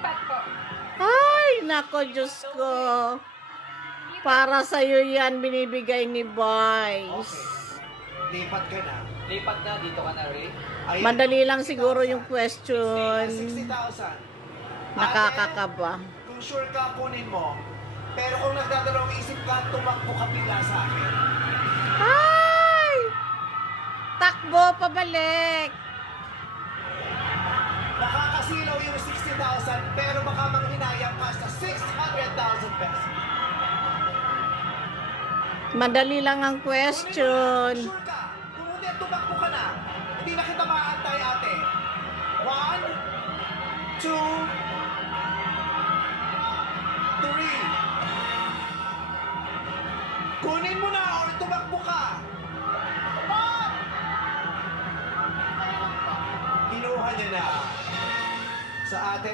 Lipat po. Ay, nako, Diyos ko. Para sa'yo yan, binibigay ni Boys. Lipat ka na. Lipat na, dito ka na, Ray. Ayan, Madali lang siguro yung 60,000. question. 60,000. Nakakakaba. Kung sure ka, kunin mo. Pero kung nagdadalawang isip ka, tumakbo ka pila sa akin. Ay! Takbo, pabalik. Nakakasilaw yung 60,000, pero baka manghinayang ka sa 600,000 pesos. Madali lang ang question. Sure ka. Kung hindi, tumakbo ka na. Hindi na kita maantay, ate. 1, 2, 3. Kunin mo na or tumakbo ka. Kinuha niya na. Sa ate,